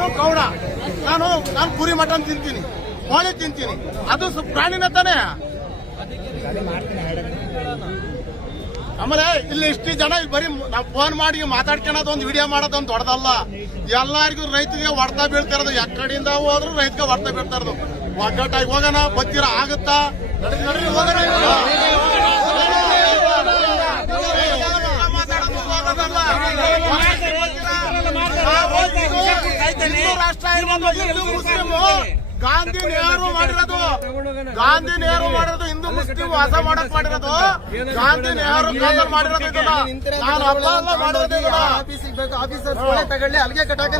ನಾನು ಗೌಡ, ನಾನು ಕುರಿ ಮಟನ್ ತಿಂತೀನಿ, ಕೋಳಿ ತಿಂತೀನಿ, ಅದು ಪ್ರಾಣಿನ ತಾನೆ. ಆಮೇಲೆ ಇಲ್ಲಿ ಇಷ್ಟು ಜನ ಇಲ್ಲಿ ಬರೀ ನಾವು ಫೋನ್ ಮಾಡಿ ಮಾತಾಡ್ಕೊಳ್ಳೋದು ಒಂದು ವಿಡಿಯೋ ಮಾಡೋದೊಂದು ದೊಡ್ಡದಲ್ಲ. ಎಲ್ಲರಿಗೂ ರೈತರಿಗೆ ಹೊಡ್ತಾ ಬೀಳ್ತಿರೋದು, ಎಕ್ಕಡಿಂದ ಹೋದ್ರು ರೈತಗೆ ಹೊಡ್ತಾ ಬೀಳ್ತಾ ಇರೋದು. ಒಗ್ಗಟ್ಟಾಗಿ ಹೋಗೋಣ, ಬತ್ತೀರ ಆಗುತ್ತಾ? ಹಿಂದೂ ರಾಷ್ಟ್ರ ಇರ್ಬೋದು, ಹಿಂದೂ ಮುಸ್ಲಿಂ. ಗಾಂಧಿ ನೆಹರು ಮಾಡಿರೋದು ಹಿಂದೂ ಮುಸ್ಲಿಂ ವಾಸ ಮಾಡಕ್ ಮಾಡಿರೋದು. ಗಾಂಧಿ ನೆಹರು ಕಾಲದಲ್ಲಿ ಮಾಡಿರೋದು ಇದನ್ನ. ನಾನು ಹಬ್ಬ ಎಲ್ಲ ಮಾಡಿರೋದು ಇದನ್ನ. ಆಫೀಸರ್ ತಗೊಳ್ಳಿ, ಅಲ್ಲಿಗೆ ಕಟ್ಟಾಕ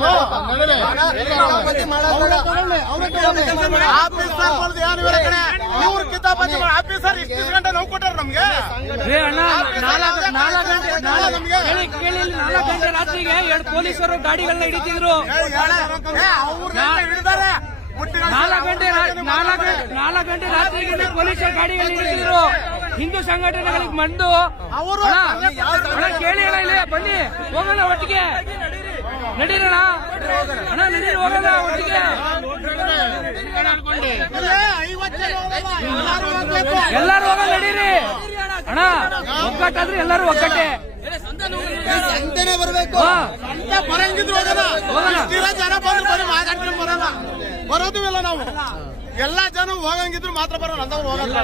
ಆಫೀಸರ್ ಬರೋದು ಏನು ಇವರ ಕಡೆ ಇವ್ರ ಕಿತಾಪತಿ ಆಫೀಸರ್ ಇಷ್ಟು ಗಂಟೆ ನೋವು ಕೊಟ್ಟಾರ ನಮ್ಗೆ. 4 ಗಂಟೆ ರಾತ್ರಿಗೆ 2 ಪೊಲೀಸರು ಗಾಡಿಗಳನ್ನ ಹಿಡಿತಿದ್ರು. 4 ಗಂಟೆ ರಾತ್ರಿಗೆ ಪೊಲೀಸರು ಗಾಡಿಗಳನ್ನ ಹಿಡಿತಿದ್ರು. ಹಿಂದೂ ಸಂಘಟನೆಗಳಿಗೆ ಬಂದು ಅವರು ಕೇಳಿ ಅಣ್ಣ, ಇಲ್ಲಿ ಬನ್ನಿ ಹೋಗೋಣ ಒಟ್ಟಿಗೆ, ನಡೀರಣ ಅಣ್ಣ, ನಡೀರಿ ಹೋಗೋಣ ಒಟ್ಟಿಗೆ. ಎಲ್ಲರೂ ಹೋಗೋಣ, ನಡೀರಿ ಅಣ್ಣ. ಒಗ್ಗಟ್ಟಾದ್ರೆ ಎಲ್ಲರೂ ಒಗ್ಗಟ್ಟೆ. ಬರಬೇಕು, ಬರಂಗಿದ್ರು ಜನ ಬಂದು ಬರೀ ಮಾತಾಡ್ಕೊಂಡು ಬರೋಣ, ಬರೋದು ಇಲ್ಲ ನಾವು. ಎಲ್ಲಾ ಜನ ಹೋಗಂಗಿದ್ರು ಮಾತ್ರ ಬರೋಣ, ಅಂತ ಹೋಗಲ್ಲ.